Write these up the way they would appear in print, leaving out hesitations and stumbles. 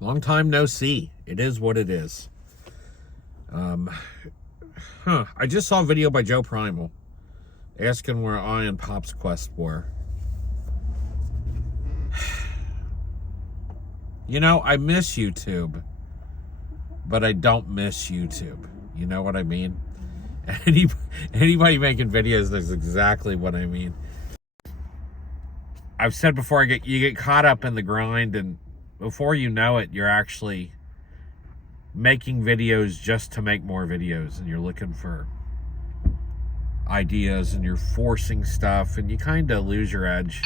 Long time no see. It is what it is. I just saw a video by Joe Primal asking where I and Pop's Quest were. You know, I miss YouTube, but I don't miss YouTube. You know what I mean? Anybody making videos knows exactly what I mean. I've said before, you get caught up in the grind, and before you know it, you're actually making videos just to make more videos, and you're looking for ideas, and you're forcing stuff, and you kind of lose your edge.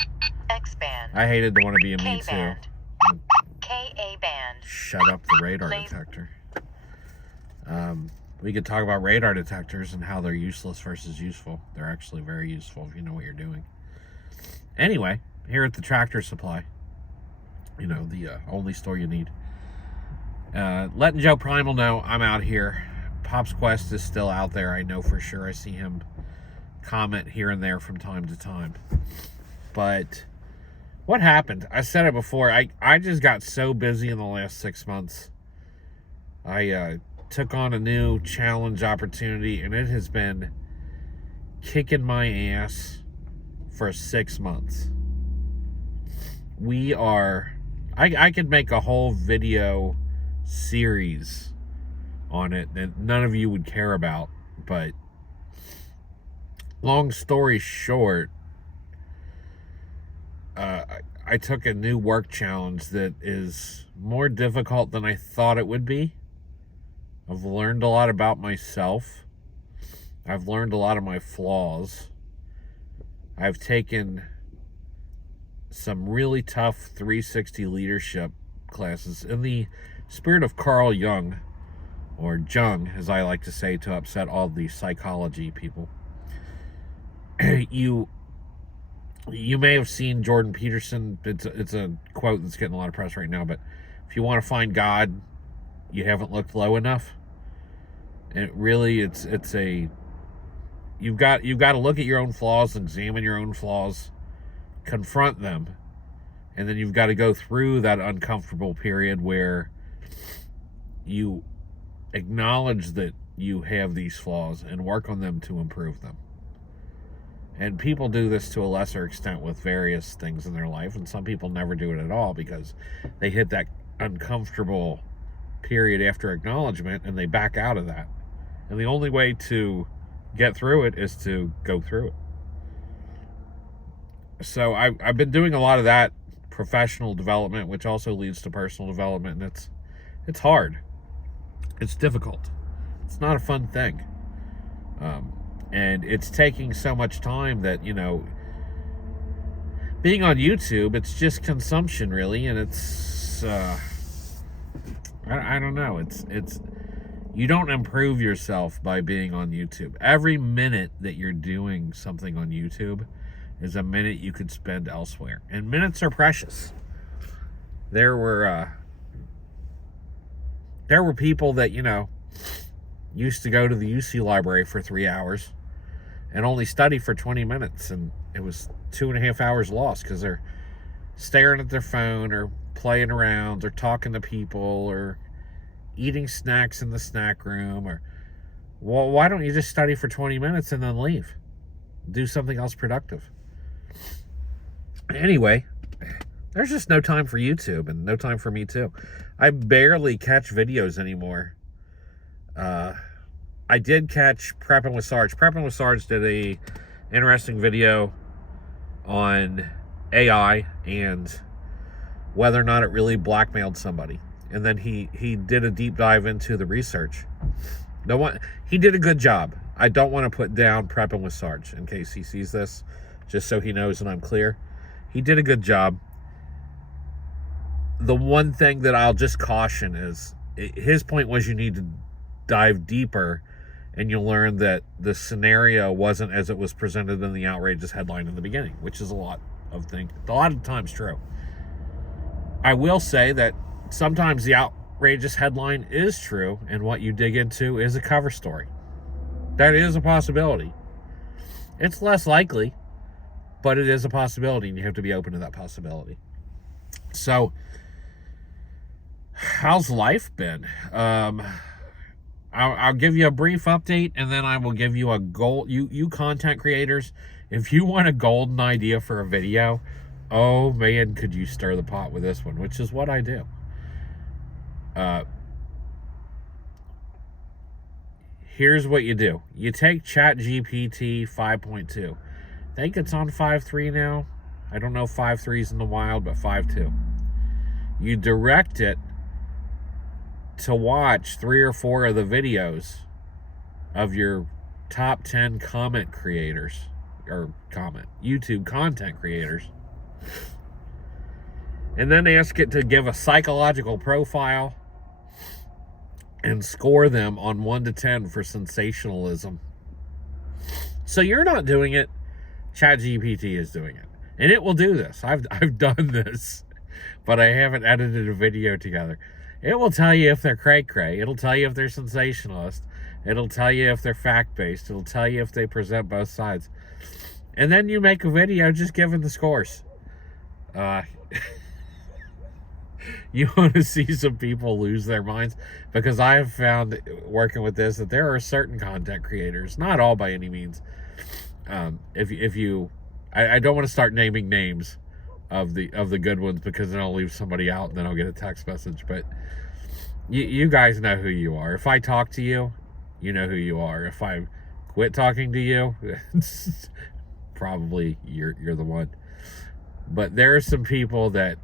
X-band. I hated to want to be a me too. K-band. Ka-band. Shut up the radar detector. We could talk about radar detectors and how they're useless versus useful. They're actually very useful if you know what you're doing. Anyway, here at the Tractor Supply, you know, the only store you need. Letting Joe Primal know I'm out here. Pop's Quest is still out there. I know for sure. I see him comment here and there from time to time. But what happened? I said it before. I just got so busy in the last 6 months. I took on a new challenge opportunity, and it has been kicking my ass for 6 months. I could make a whole video series on it that none of you would care about, but long story short, I took a new work challenge that is more difficult than I thought it would be. I've learned a lot about myself. I've learned a lot of my flaws. I've taken some really tough 360 leadership classes in the spirit of Carl Jung, or Jung, as I like to say to upset all the psychology people. You may have seen Jordan Peterson. It's a quote that's getting a lot of press right now, but if you want to find God, you haven't looked low enough. And you've got to look at your own flaws, examine your own flaws, confront them, and then you've got to go through that uncomfortable period where you acknowledge that you have these flaws and work on them to improve them. And people do this to a lesser extent with various things in their life, and some people never do it at all because they hit that uncomfortable period after acknowledgement and they back out of that. And the only way to get through it is to go through it. So I've been doing a lot of that professional development, which also leads to personal development, and it's hard. It's difficult. It's not a fun thing. And it's taking so much time that, you know, being on YouTube, it's just consumption really, and it's I don't know. It's you don't improve yourself by being on YouTube. Every minute that you're doing something on YouTube is a minute you could spend elsewhere, and minutes are precious. There were people that, you know, used to go to the UC library for 3 hours and only study for 20 minutes, and it was 2.5 hours lost because they're staring at their phone or playing around or talking to people or eating snacks in the snack room. Or, well, why don't you just study for 20 minutes and then leave? Do something else productive. Anyway, there's just no time for YouTube and no time for me too. I barely catch videos anymore. I did catch Prepping with Sarge. Prepping with Sarge did a interesting video on AI and whether or not it really blackmailed somebody. And then he did a deep dive into the research. He did a good job. I don't want to put down Prepping with Sarge in case he sees this, just so he knows and I'm clear. He did a good job. The one thing that I'll just caution is his point was you need to dive deeper, and you'll learn that the scenario wasn't as it was presented in the outrageous headline in the beginning, which is a lot of times true. I will say that sometimes the outrageous headline is true, and what you dig into is a cover story. That is a possibility. It's less likely, but it is a possibility, and you have to be open to that possibility. So How's life been? I'll give you a brief update, and then I will give you a goal. You content creators, if you want a golden idea for a video, oh man, could you stir the pot with this one, which is what I do. Here's what you do. You take ChatGPT 5.2. I think it's on 5.3 now. I don't know if 5.3 is in the wild, but 5.2. You direct it to watch 3 or 4 of the videos of your top 10 comment creators, or YouTube content creators, and then ask it to give a psychological profile and score them on 1 to 10 for sensationalism. So you're not doing it, ChatGPT is doing it, and it will do this. I've done this, but I haven't edited a video together. It will tell you if they're cray-cray. It'll tell you if they're sensationalist. It'll tell you if they're fact-based. It'll tell you if they present both sides. And then you make a video just giving the scores. You want to see some people lose their minds? Because I have found, working with this, that there are certain content creators, not all by any means. I don't want to start naming names of the good ones, because then I'll leave somebody out and then I'll get a text message. But you guys know who you are. If I talk to you, you know who you are. If I quit talking to you, probably you're the one. But there are some people that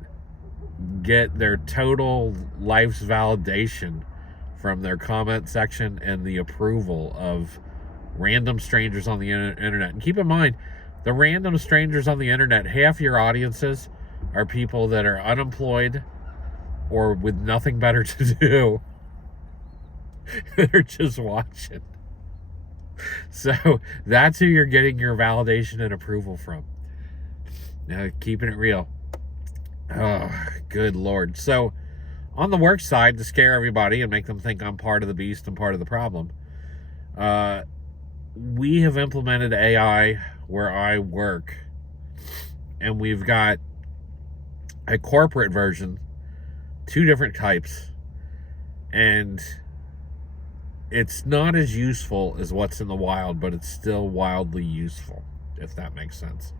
get their total life's validation from their comment section and the approval of random strangers on the internet. And keep in mind, the random strangers on the internet, half your audiences are people that are unemployed or with nothing better to do. They're just watching. So that's who you're getting your validation and approval from. Now, keeping it real. Oh, good Lord. So on the work side, to scare everybody and make them think I'm part of the beast and part of the problem, we have implemented AI where I work, and we've got a corporate version, 2 different types, and it's not as useful as what's in the wild, but it's still wildly useful, if that makes sense.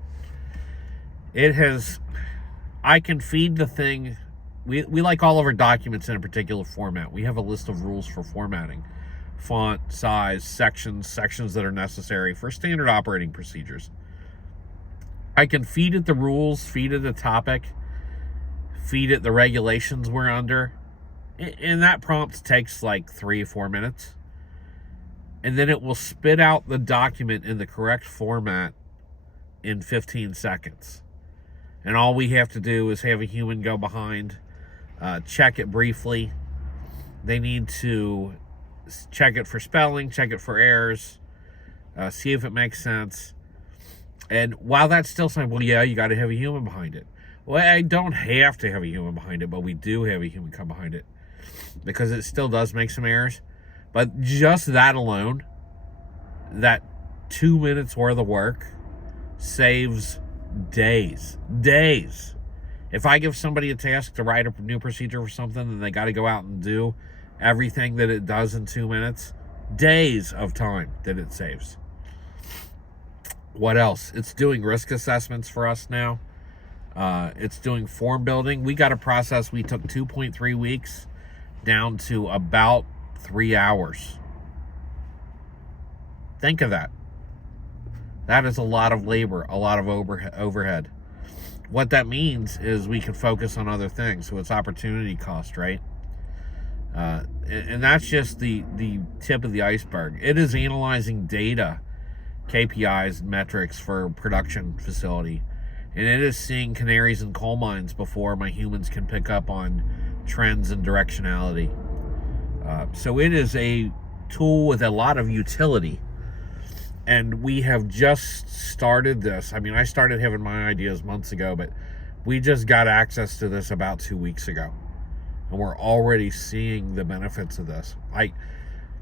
I can feed the thing. We like all of our documents in a particular format. We have a list of rules for formatting: font, size, sections that are necessary for standard operating procedures. I can feed it the rules, feed it a topic, feed it the regulations we're under, and that prompt takes like 3 or 4 minutes. And then it will spit out the document in the correct format in 15 seconds. And all we have to do is have a human go behind, check it briefly. They need to check it for spelling, check it for errors, see if it makes sense. And while that's still saying, well, yeah, you got to have a human behind it. Well, I don't have to have a human behind it, but we do have a human come behind it, because it still does make some errors. But just that alone, that 2 minutes worth of work saves days. If I give somebody a task to write a new procedure for something, and they got to go out and do everything that it does in 2 minutes, days of time that it saves. What else? It's doing risk assessments for us now. It's doing form building. We got a process we took 2.3 weeks down to about 3 hours. Think of that. That is a lot of labor, a lot of overhead. What that means is we can focus on other things. So it's opportunity cost, right? And that's just the tip of the iceberg. It is analyzing data, KPIs, metrics for a production facility. And it is seeing canaries in coal mines before my humans can pick up on trends and directionality. So it is a tool with a lot of utility. And we have just started this. I mean, I started having my ideas months ago, but we just got access to this about 2 weeks ago. And we're already seeing the benefits of this.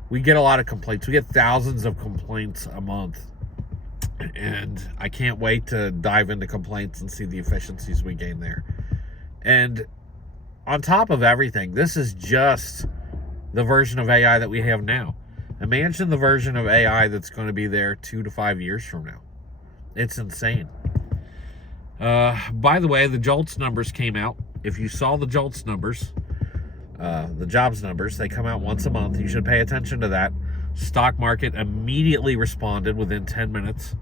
We get a lot of complaints. We get thousands of complaints a month. And I can't wait to dive into complaints and see the efficiencies we gain there. And on top of everything, this is just the version of AI that we have now. Imagine the version of AI that's going to be there 2 to 5 years from now. It's insane. By the way, the JOLTS numbers came out. If you saw the JOLTS numbers, the jobs numbers, they come out once a month. You should pay attention to that. Stock market immediately responded within 10 minutes.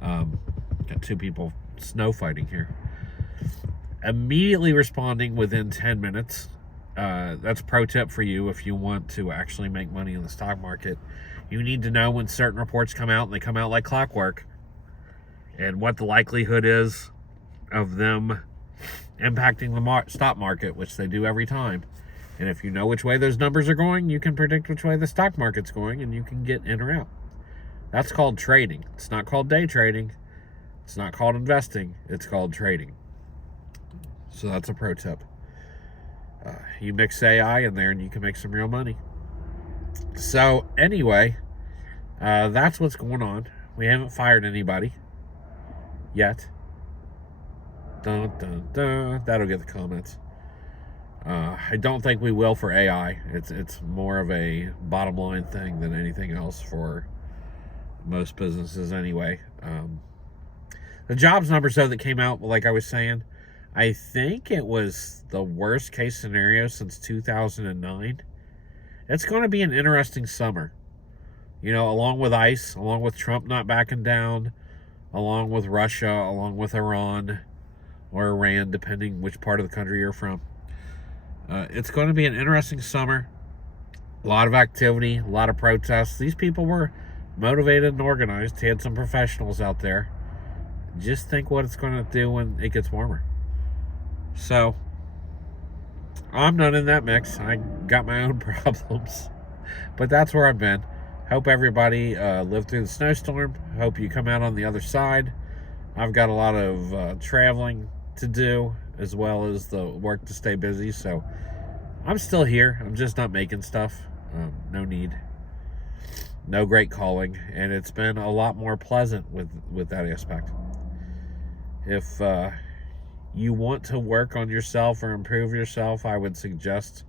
Got two people snow fighting here. Immediately responding within 10 minutes. That's a pro tip for you if you want to actually make money in the stock market. You need to know when certain reports come out, and they come out like clockwork, and what the likelihood is of them impacting the stock market, which they do every time. And if you know which way those numbers are going, you can predict which way the stock market's going, and you can get in or out. That's called trading. It's not called day trading. It's not called investing. It's called trading. So that's a pro tip. You mix AI in there and you can make some real money. So anyway, that's what's going on. We haven't fired anybody yet. Dun, dun, dun. That'll get the comments. I don't think we will for AI. It's more of a bottom line thing than anything else for most businesses anyway. The jobs numbers, though, that came out, like I was saying, I think it was the worst case scenario since 2009. It's going to be an interesting summer. You know, along with ICE, along with Trump not backing down, along with Russia, along with Iran, or Iran, depending which part of the country you're from. It's going to be an interesting summer. A lot of activity, a lot of protests. These people were motivated and organized. Had some professionals out there. Just think what it's going to do when it gets warmer. So, I'm not in that mix. I got my own problems. But that's where I've been. Hope everybody lived through the snowstorm. Hope you come out on the other side. I've got a lot of traveling to do, as well as the work to stay busy. So, I'm still here. I'm just not making stuff. No need. No great calling. And it's been a lot more pleasant with that aspect. If you want to work on yourself or improve yourself, I would suggest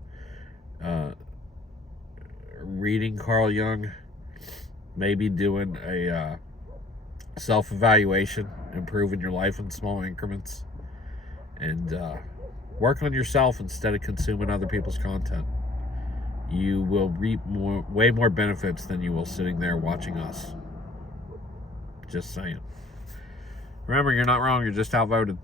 reading Carl Jung, maybe doing a self-evaluation, improving your life in small increments, and work on yourself instead of consuming other people's content. You will reap way more benefits than you will sitting there watching us. Just saying. Remember, you're not wrong, you're just outvoted.